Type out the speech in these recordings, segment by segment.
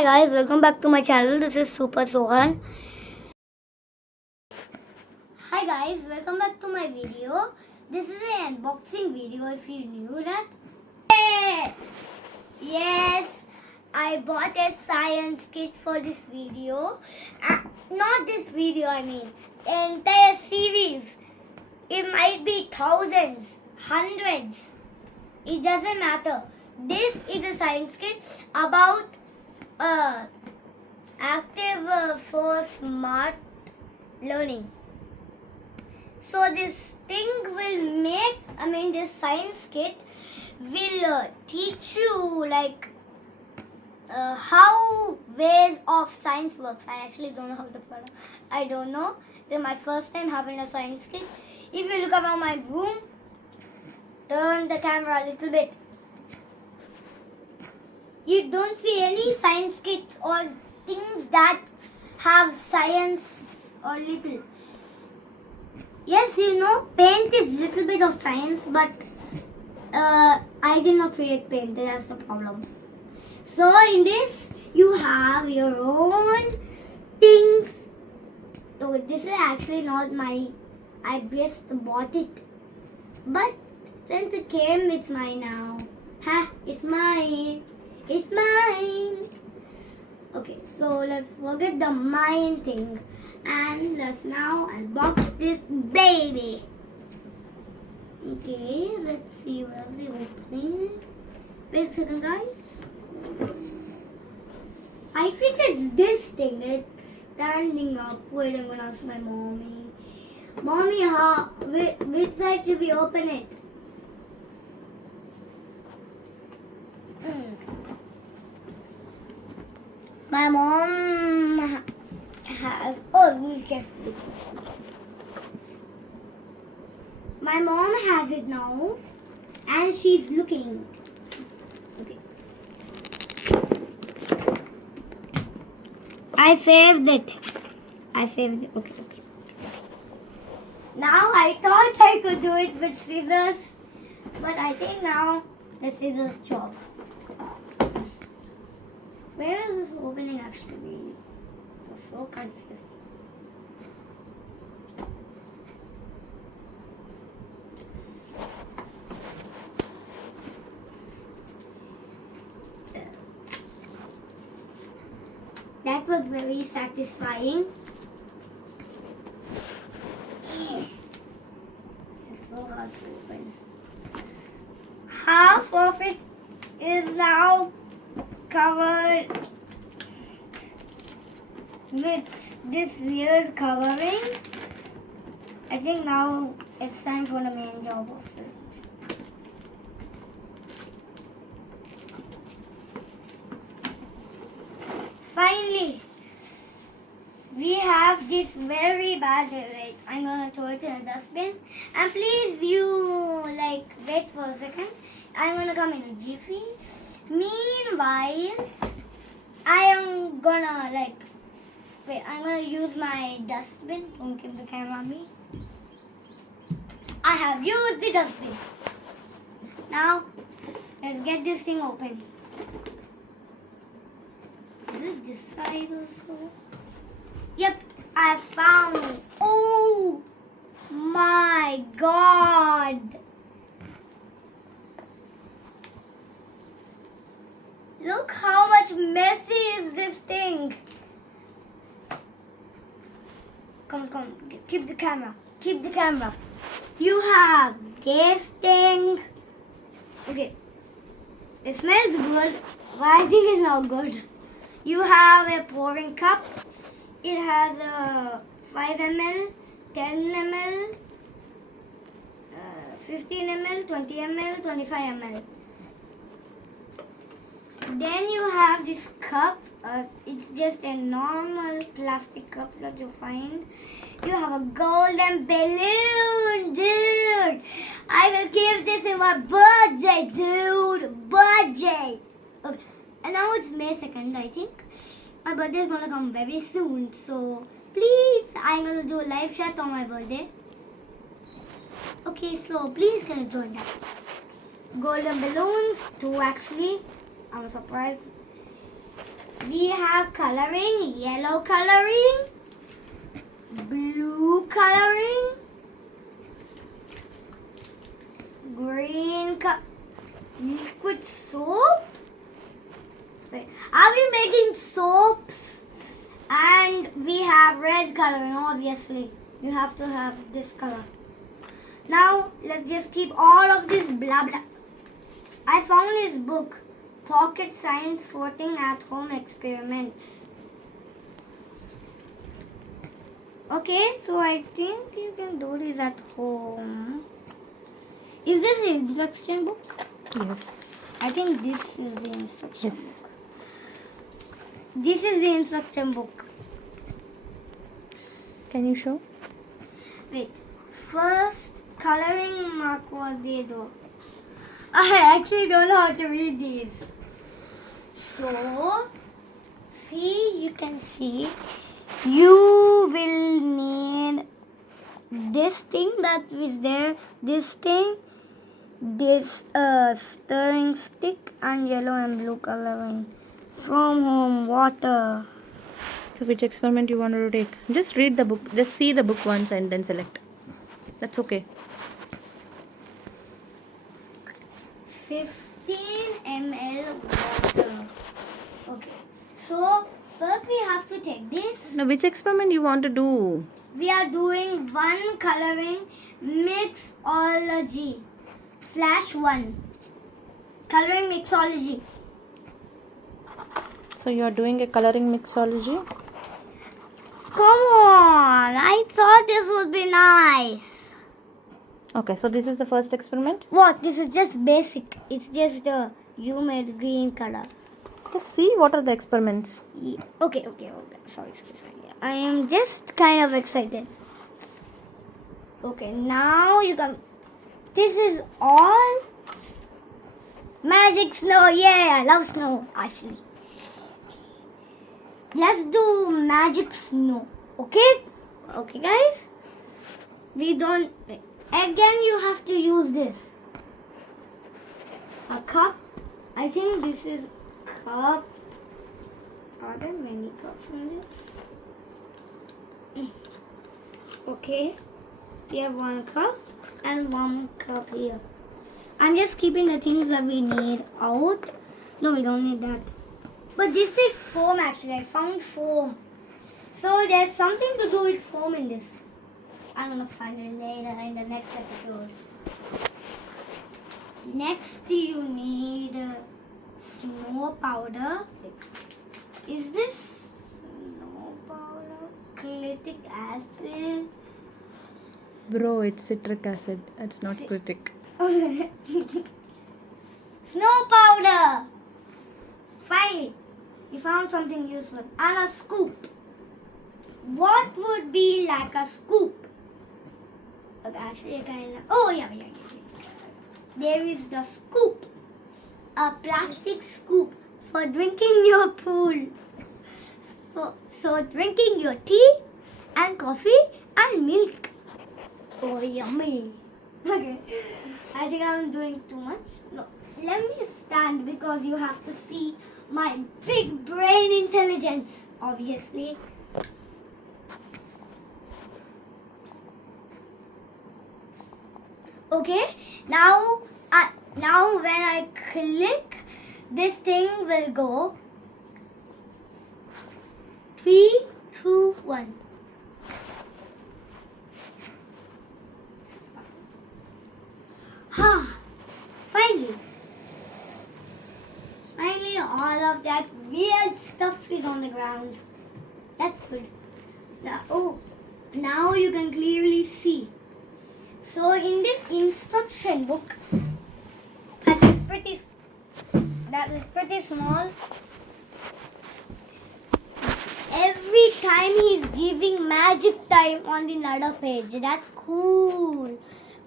Hi guys, welcome back to my channel. This is Super Sohan. Hi guys, welcome back to my video. This is an unboxing video if you knew that. Yes, I bought a science kit for this video. Not this video, I mean the entire series. It might be thousands, hundreds. It doesn't matter. This is a science kit about active for smart learning. So this thing will this science kit will teach you how ways of science works. I actually don't know how to put it. I don't know. This is my first time having a science kit. If you look around my room, turn the camera a little bit. You don't see any science kits or things that have science or little. Yes, paint is little bit of science, but I did not create paint. That's the problem. So in this, you have your own things. So this is actually not mine. I just bought it. But since it came, it's mine now. It's mine. It's mine. Okay, so let's forget the mine thing. And let's now unbox this baby. Okay, let's see where's the opening. Wait a second, guys. I think it's this thing. It's standing up. Wait, I'm gonna ask my mommy. Mommy, which side should we open it? My mom has. Oh, careful. My mom has it now, and she's looking. Okay. I saved it. Okay. Now I thought I could do it with scissors, but I think now the scissors job. Where is this opening actually? I'm so confused. That was very satisfying. It's so hard to open. Half of it is now covered with this weird covering. I think now it's time for the main job of it. Finally, we have this very bad wait. I'm gonna throw it in a dustbin. And please wait for a second. I'm gonna come in a jiffy. Meanwhile, I am gonna I'm gonna use my dustbin. Don't give the camera on me. I have used the dustbin. Now, let's get this thing open. Is it this side also? Yep, I found it. Oh my God. Look how much messy is this thing. Come, keep the camera. You have this thing. Okay, it smells good, but I think it's not good. You have a pouring cup. It has a 5 ml, 10 ml, 15 ml, 20 ml, 25 ml. Then you have this cup. It's just a normal plastic cup that you find. You have a golden balloon, dude. I will give this in my birthday, dude. Birthday. Okay, and now it's May 2nd, I think. My birthday is gonna come very soon, so please, I'm gonna do a live chat on my birthday. Okay, so please can you join that? Golden balloons, 2 actually. I'm surprised. We have coloring, yellow coloring, blue coloring, green liquid soap. Wait, are we making soaps? And we have red coloring, obviously. You have to have this color. Now, let's just keep all of this blah blah. I found this book, Pocket Science Floating at Home Experiments. Okay, so I think you can do this at home. Is this the instruction book? Yes. I think this is the instruction Yes. book. This is the instruction book. Can you show? Wait. First, coloring mark what they do. I actually don't know how to read these. So, see, you can see. You will need this thing that is there. This thing. This stirring stick and yellow and blue coloring. From home, water. So which experiment you want to take? Just read the book. Just see the book once and then select. That's okay. 15 ml water. Okay. So first we have to take this. Now which experiment you want to do? We are doing one coloring mixology /1. Coloring mixology. So you are doing a coloring mixology? Come on, I thought this would be nice. Okay, so this is the first experiment. What? This is just basic. It's just you made green color. Just see what are the experiments. Yeah. Okay. Sorry. Yeah. I am just kind of excited. Okay, now you can. This is all magic snow. Yeah, I love snow actually. Let's do magic snow. Okay, guys. We don't. Again, you have to use this. A cup. I think this is cup. Are there many cups in this? Okay. We have one cup and one cup here. I'm just keeping the things that we need out. No, we don't need that. But this is foam actually. I found foam. So there's something to do with foam in this. I'm gonna find it later in the next episode. Next you need snow powder. Is this snow powder? Clitic acid. Bro, it's citric acid. It's not critic. Snow powder. Finally, we found something useful. And a scoop. What would be like a scoop? Okay, actually, I kind of. Oh yeah. There is the scoop. A plastic scoop for drinking your pool. So drinking your tea and coffee and milk. Oh, yummy. Okay. I think I'm doing too much. No. Let me stand because you have to see my big brain intelligence, obviously. Okay. Now when I click, this thing will go. 3, 2, 1. Finally, all of that weird stuff is on the ground. That's good. Now you can clearly see. So in this instruction book, that is pretty small. Every time he's giving magic time on the another page. That's cool.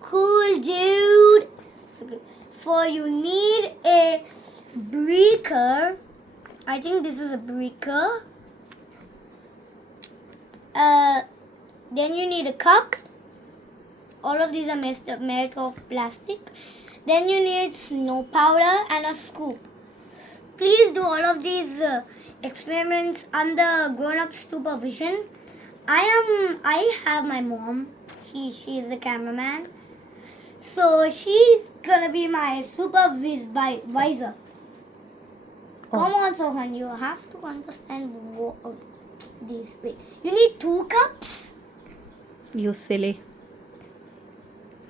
Cool, dude. For you need a breaker. I think this is a breaker. Then you need a cup. All of these are made of plastic. Then you need snow powder and a scoop. Please do all of these experiments under grown-up supervision. I have my mom. She's the cameraman. So she's gonna be my supervisor. Come on, Sohan, you have to understand this. Wait, you need 2 cups? You silly.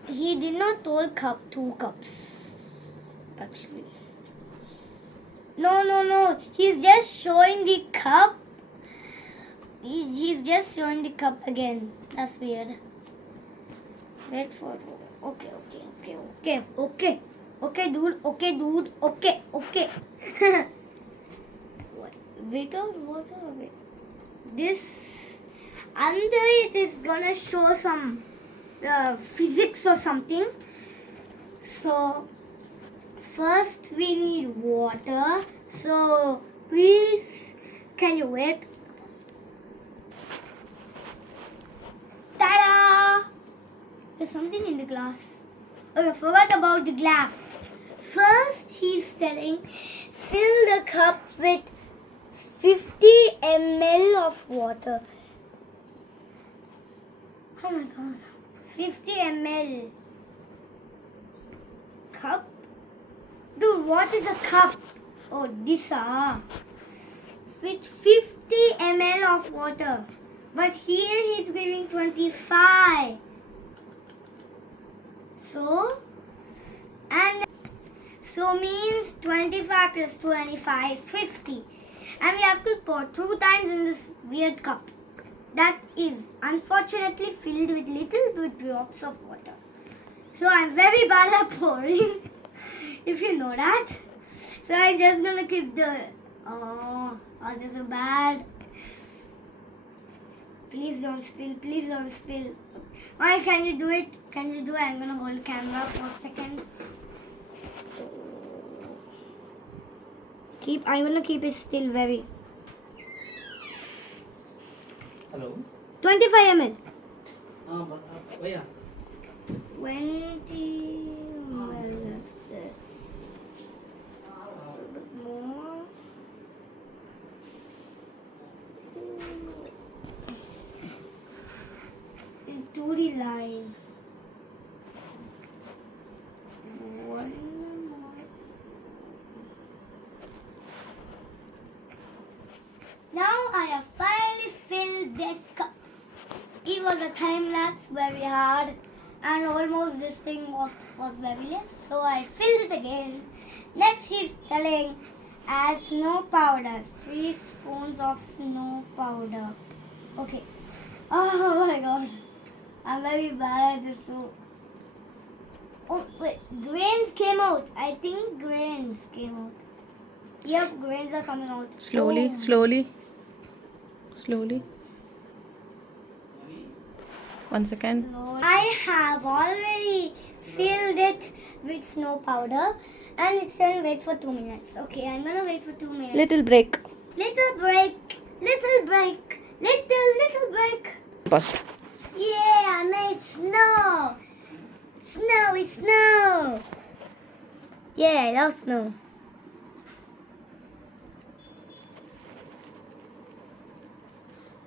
He did not told 2 cups. Actually. No. He's just showing the cup. He's just showing the cup again. That's weird. Wait for it. Okay, dude. Okay. Without water. Wait. This under it is gonna show some physics or something. So first we need water. So please, can you wait? Ta-da! There's something in the glass. Okay, forgot about the glass. First, he's telling, fill the cup with 50 ml of water. Oh my god. 50 ml. Cup? Dude, what is a cup? Oh, this with 50 ml of water. But here he's giving 25. So means 25 plus 25 is 50. And we have to pour 2 times in this weird cup. That is unfortunately filled with little bit drops of water. So I'm very bad at pouring, if you know that. So I'm just gonna keep the... Oh, this is so bad. Please don't spill. Why can you do it? I'm gonna hold the camera for a second. I'm gonna keep it still very. Hello. 25 ml. Yeah. 20 ml. More. Into the line. One more. Now I have finally filled this cup. It was a time lapse very hard and almost this thing was very less. So I filled it again. Next he's telling add snow powder. 3 spoons of snow powder. Okay. Oh my god. I'm very bad at this too. Oh wait, grains came out. I think grains came out. Yep, grains are coming out. Slowly. Oh. 1 second. I have already filled it with snow powder and it's saying wait for 2 minutes. Okay, I'm gonna wait for 2 minutes. Little break. Little break. Little break. Pause. Yeah, I made snow. Snow. Yeah, I love snow.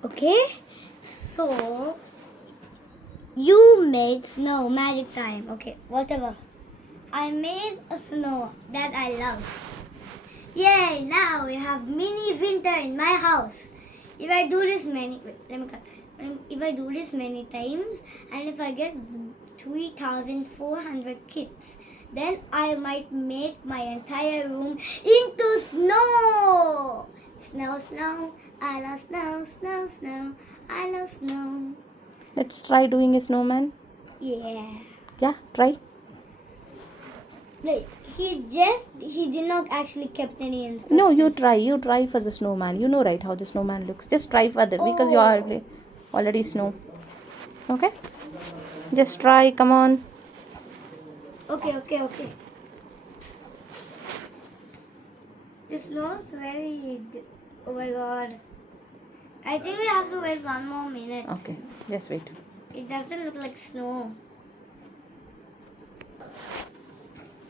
Okay, so you made snow, magic time. Okay, whatever. I made a snow that I love. Yay, now we have mini winter in my house. If I do this if I do this many times and if I get 3,400 kits, then I might make my entire room into snow. Snow. I love snow. I love snow. Let's try doing a snowman. Yeah. Yeah, try. Wait, he did not actually kept any instructions. No, you try for the snowman. You know right how the snowman looks. Just try for them because you are already snow. Okay, just try. Come on. Okay. The snow is very... Oh my god. I think we have to wait 1 more minute. Okay, just wait. It doesn't look like snow.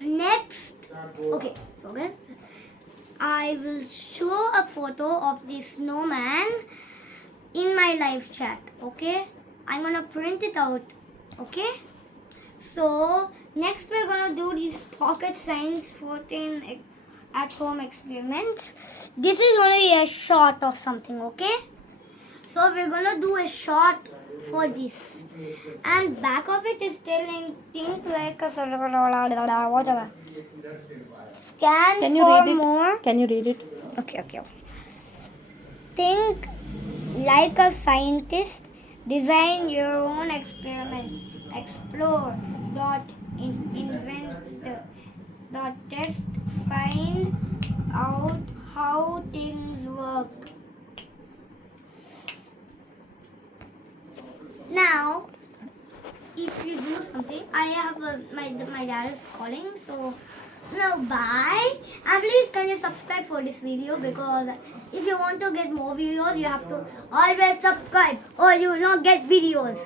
Next. Okay, forget. I will show a photo of the snowman in my live chat. Okay, I'm gonna print it out. Okay, so next we're gonna do these pocket science 14 at home experiments. This is gonna be a shot or something. Okay, so we're gonna do a shot for this, and back of it is telling think like a whatever. Scan Can you for read it? more. Can you read it? Okay. Think like a scientist. Design your own experiments. Explore. Invent. Test. Find out how things work. Now, if you do something, I have my dad is calling, so now bye. And please can you subscribe for this video, because if you want to get more videos, you have to always subscribe or you will not get videos.